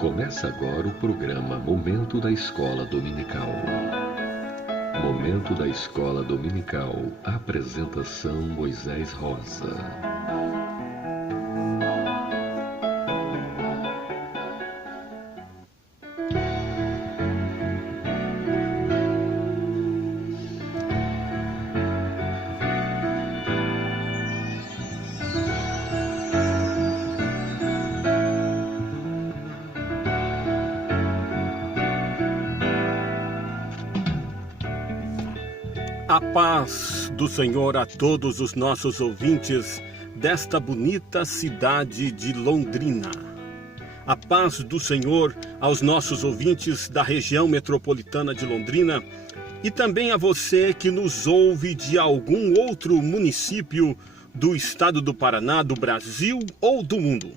Começa agora o programa Momento da Escola Dominical. Momento da Escola Dominical. Apresentação Moisés Rosa. A paz do Senhor a todos os nossos ouvintes desta bonita cidade de Londrina. A paz do Senhor aos nossos ouvintes da região metropolitana de Londrina e também a você que nos ouve de algum outro município do estado do Paraná, do Brasil ou do mundo.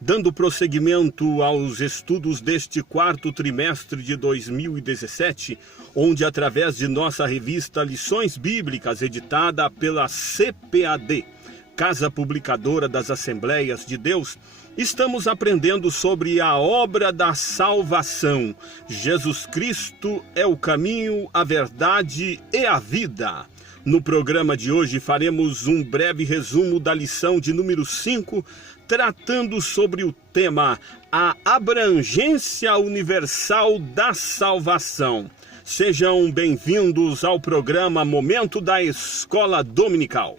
Dando prosseguimento aos estudos deste quarto trimestre de 2017, onde através de nossa revista Lições Bíblicas, editada pela CPAD, Casa Publicadora das Assembleias de Deus, estamos aprendendo sobre a obra da salvação. Jesus Cristo é o caminho, a verdade e a vida. No programa de hoje faremos um breve resumo da lição de número 5, tratando sobre o tema A Abrangência Universal da Salvação. Sejam bem-vindos ao programa Momento da Escola Dominical.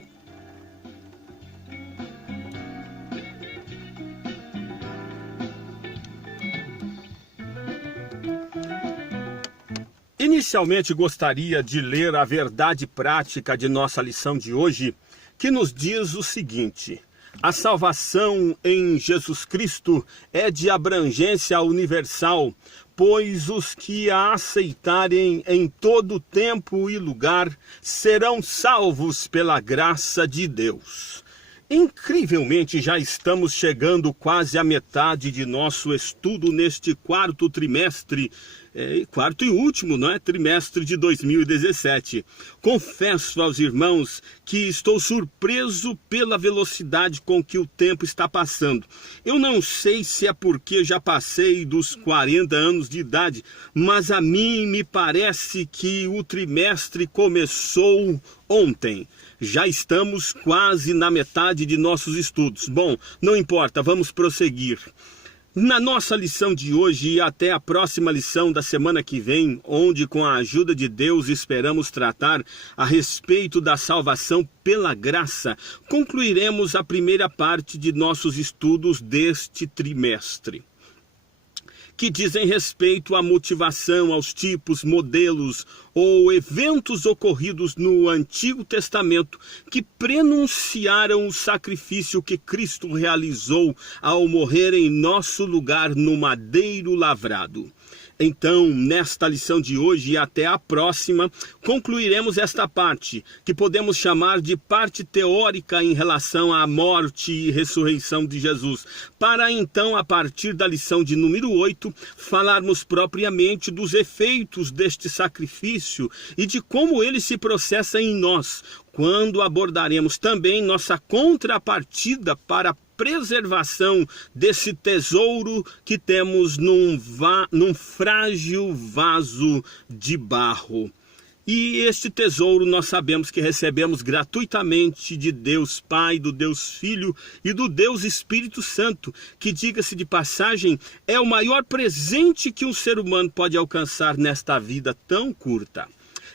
Inicialmente gostaria de ler a verdade prática de nossa lição de hoje, que nos diz o seguinte: a salvação em Jesus Cristo é de abrangência universal, pois os que a aceitarem em todo tempo e lugar serão salvos pela graça de Deus. Incrivelmente, já estamos chegando quase à metade de nosso estudo neste quarto trimestre, quarto e último, trimestre de 2017. Confesso aos irmãos que estou surpreso pela velocidade com que o tempo está passando. Eu não sei se é porque já passei dos 40 anos de idade, mas a mim me parece que o trimestre começou ontem. Já estamos quase na metade de nossos estudos. Bom, não importa, vamos prosseguir. Na nossa lição de hoje e até a próxima lição da semana que vem, onde com a ajuda de Deus esperamos tratar a respeito da salvação pela graça, concluiremos a primeira parte de nossos estudos deste trimestre, que dizem respeito à motivação, aos tipos, modelos ou eventos ocorridos no Antigo Testamento que prenunciaram o sacrifício que Cristo realizou ao morrer em nosso lugar no madeiro lavrado. Então, nesta lição de hoje e até a próxima, concluiremos esta parte, que podemos chamar de parte teórica em relação à morte e ressurreição de Jesus, para então, a partir da lição de número 8, falarmos propriamente dos efeitos deste sacrifício e de como ele se processa em nós, quando abordaremos também nossa contrapartida para a preservação desse tesouro que temos num frágil vaso de barro. E este tesouro nós sabemos que recebemos gratuitamente de Deus Pai, do Deus Filho e do Deus Espírito Santo, que, diga-se de passagem, é o maior presente que um ser humano pode alcançar nesta vida tão curta.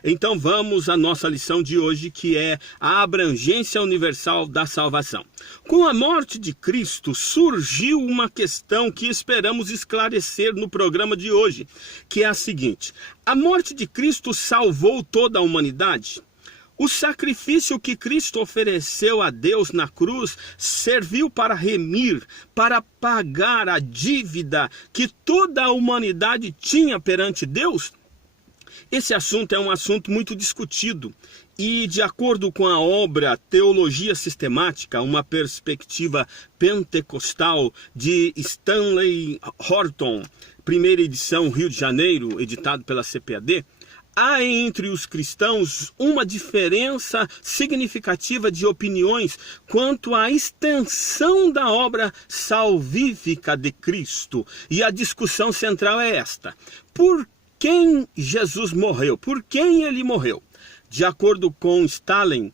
Então vamos à nossa lição de hoje, que é a abrangência universal da salvação. Com a morte de Cristo surgiu uma questão que esperamos esclarecer no programa de hoje, que é a seguinte: a morte de Cristo salvou toda a humanidade? O sacrifício que Cristo ofereceu a Deus na cruz serviu para remir, para pagar a dívida que toda a humanidade tinha perante Deus? Esse assunto é um assunto muito discutido e, de acordo com a obra Teologia Sistemática, uma perspectiva pentecostal de Stanley Horton, primeira edição, Rio de Janeiro, editado pela CPAD, há entre os cristãos uma diferença significativa de opiniões quanto à extensão da obra salvífica de Cristo. E a discussão central é esta: por quem Jesus morreu? Por quem ele morreu? De acordo com Stalin,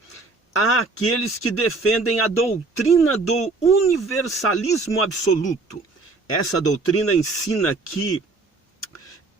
há aqueles que defendem a doutrina do universalismo absoluto. Essa doutrina ensina que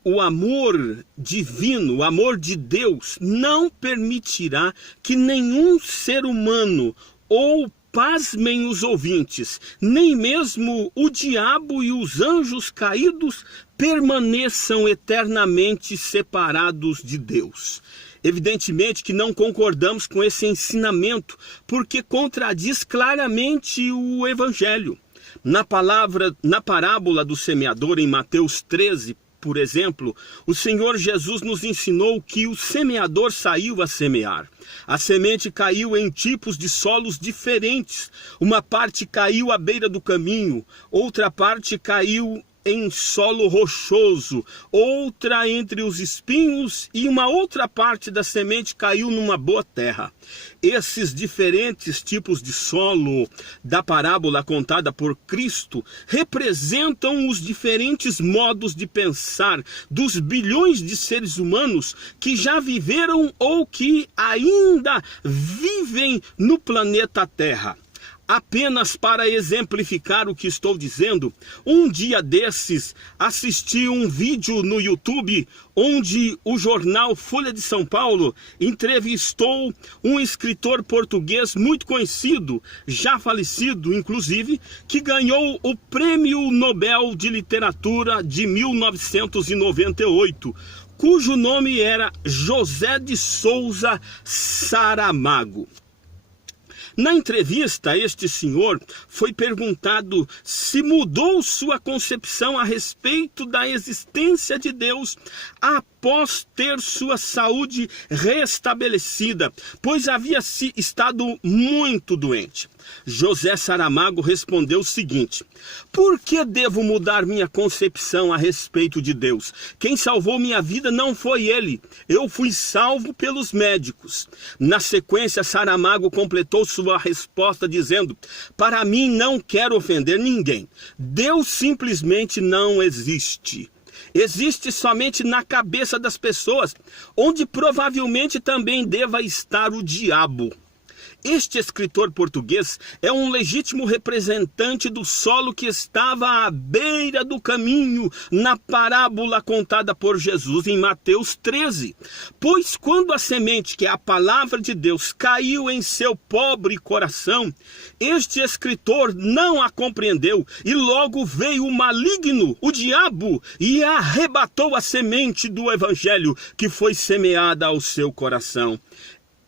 o amor divino, o amor de Deus, não permitirá que nenhum ser humano, ou, pasmem os ouvintes, nem mesmo o diabo e os anjos caídos permaneçam eternamente separados de Deus. Evidentemente que não concordamos com esse ensinamento, porque contradiz claramente o Evangelho. Na parábola do semeador, em Mateus 13, por exemplo, o Senhor Jesus nos ensinou que o semeador saiu a semear. A semente caiu em tipos de solos diferentes. Uma parte caiu à beira do caminho, outra parte caiu em solo rochoso, outra entre os espinhos e uma outra parte da semente caiu numa boa terra. Esses diferentes tipos de solo da parábola contada por Cristo representam os diferentes modos de pensar dos bilhões de seres humanos que já viveram ou que ainda vivem no planeta Terra. Apenas para exemplificar o que estou dizendo, um dia desses assisti um vídeo no YouTube onde o jornal Folha de São Paulo entrevistou um escritor português muito conhecido, já falecido inclusive, que ganhou o Prêmio Nobel de Literatura de 1998, cujo nome era José de Souza Saramago. Na entrevista, este senhor foi perguntado se mudou sua concepção a respeito da existência de Deus após ter sua saúde restabelecida, pois havia estado muito doente. José Saramago respondeu o seguinte: por que devo mudar minha concepção a respeito de Deus? Quem salvou minha vida não foi ele, eu fui salvo pelos médicos. Na sequência, Saramago completou sua resposta dizendo: para mim, não quero ofender ninguém. Deus simplesmente não existe. Existe somente na cabeça das pessoas, onde provavelmente também deva estar o diabo. Este escritor português é um legítimo representante do solo que estava à beira do caminho na parábola contada por Jesus em Mateus 13. Pois quando a semente, que é a palavra de Deus, caiu em seu pobre coração, este escritor não a compreendeu e logo veio o maligno, o diabo, e arrebatou a semente do evangelho que foi semeada ao seu coração.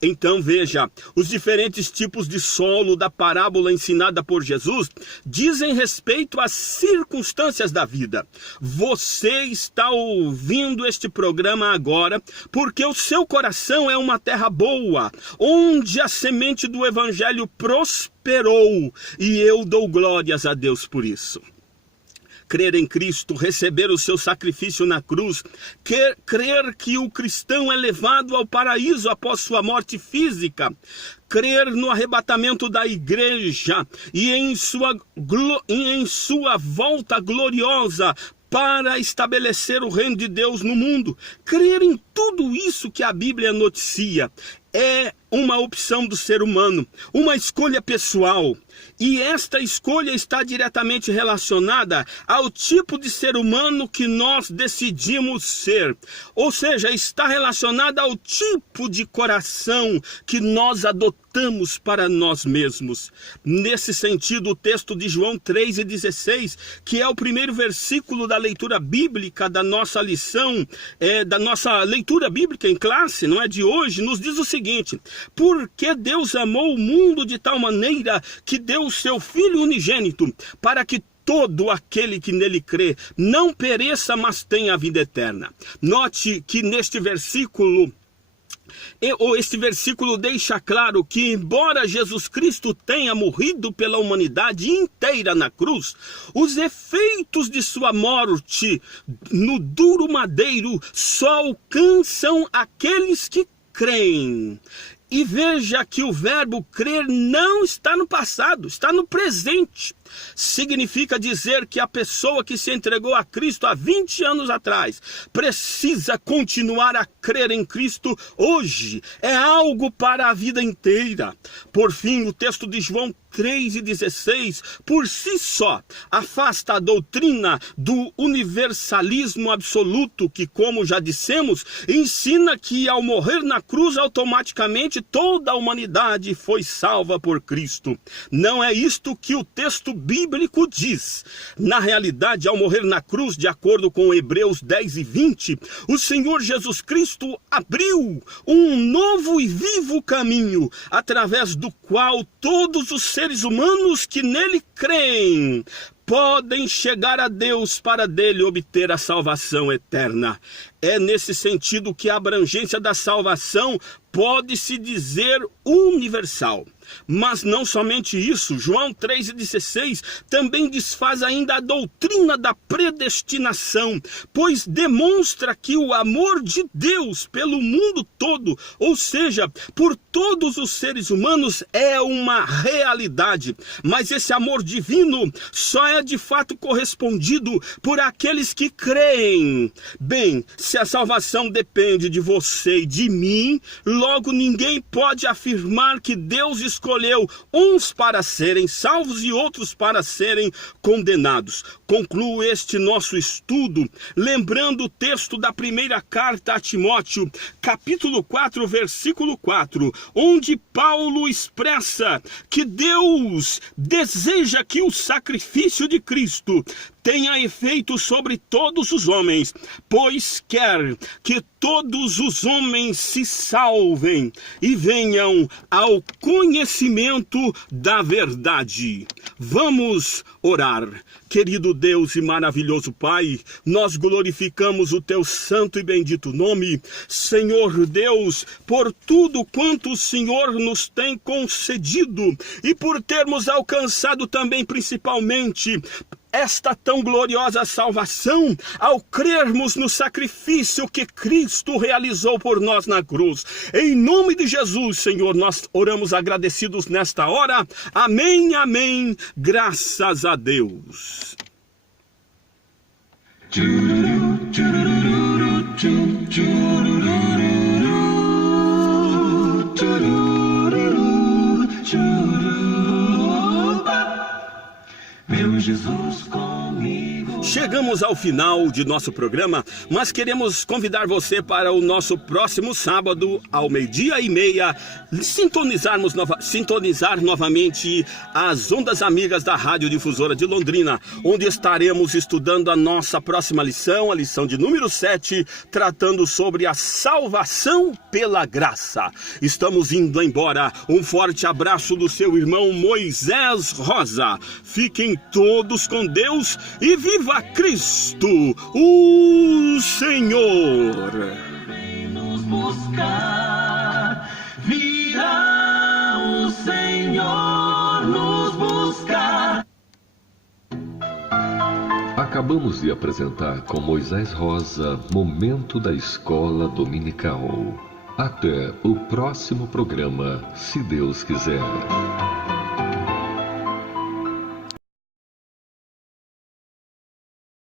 Então veja, os diferentes tipos de solo da parábola ensinada por Jesus dizem respeito às circunstâncias da vida. Você está ouvindo este programa agora porque o seu coração é uma terra boa, onde a semente do evangelho prosperou, e eu dou glórias a Deus por isso. Crer em Cristo, receber o seu sacrifício na cruz, crer que o cristão é levado ao paraíso após sua morte física, crer no arrebatamento da igreja e em sua volta gloriosa para estabelecer o reino de Deus no mundo, crer em tudo isso que a Bíblia noticia, é uma opção do ser humano, uma escolha pessoal. E esta escolha está diretamente relacionada ao tipo de ser humano que nós decidimos ser. Ou seja, está relacionada ao tipo de coração que nós adotamos para nós mesmos. Nesse sentido, o texto de João 3,16, que é o primeiro versículo da leitura bíblica da nossa lição, da nossa leitura bíblica em classe, não é de hoje, nos diz o seguinte: porque Deus amou o mundo de tal maneira que deu o seu Filho unigênito, para que todo aquele que nele crê não pereça, mas tenha a vida eterna. Note que neste versículo Este versículo deixa claro que, embora Jesus Cristo tenha morrido pela humanidade inteira na cruz, os efeitos de sua morte no duro madeiro só alcançam aqueles que creem. E veja que o verbo crer não está no passado, está no presente. Significa dizer que a pessoa que se entregou a Cristo há 20 anos atrás precisa continuar a crer em Cristo hoje. É algo para a vida inteira. Por fim, o texto de João 3,16, por si só, afasta a doutrina do universalismo absoluto que, como já dissemos, ensina que ao morrer na cruz, automaticamente toda a humanidade foi salva por Cristo. Não é isto que o texto bíblico diz. Na realidade, ao morrer na cruz, de acordo com Hebreus 10:20, o Senhor Jesus Cristo abriu um novo e vivo caminho, através do qual todos os seres humanos que nele creem podem chegar a Deus para dele obter a salvação eterna. É nesse sentido que a abrangência da salvação pode-se dizer universal. Mas não somente isso, João 3,16 também desfaz ainda a doutrina da predestinação, pois demonstra que o amor de Deus pelo mundo todo, ou seja, por todos os seres humanos, é uma realidade. Mas esse amor divino só é de fato correspondido por aqueles que creem. Bem, se a salvação depende de você e de mim, logo ninguém pode afirmar que Deus escolheu uns para serem salvos e outros para serem condenados. Concluo este nosso estudo lembrando o texto da primeira carta a Timóteo, capítulo 4, versículo 4, onde Paulo expressa que Deus deseja que o sacrifício de Cristo tenha efeito sobre todos os homens, pois quer que todos os homens se salvem e venham ao conhecimento da verdade. Vamos orar. Querido Deus e maravilhoso Pai, nós glorificamos o teu santo e bendito nome, Senhor Deus, por tudo quanto o Senhor nos tem concedido e por termos alcançado também principalmente esta tão gloriosa salvação ao crermos no sacrifício que Cristo realizou por nós na cruz. Em nome de Jesus, Senhor, nós oramos agradecidos nesta hora. Amém, amém. Graças a Deus. Meu Jesus comigo. Chegamos ao final de nosso programa, mas queremos convidar você para o nosso próximo sábado, ao 12:30, sintonizar novamente as ondas amigas da Rádio Difusora de Londrina, onde estaremos estudando a nossa próxima lição, a lição de número 7, tratando sobre a salvação pela graça. Estamos indo embora. Um forte abraço do seu irmão Moisés Rosa. Fiquem todos com Deus e viva Cristo, o Senhor. Vem nos buscar, virá o Senhor nos buscar. Acabamos de apresentar com Moisés Rosa Momento da Escola Dominical. Até o próximo programa, se Deus quiser.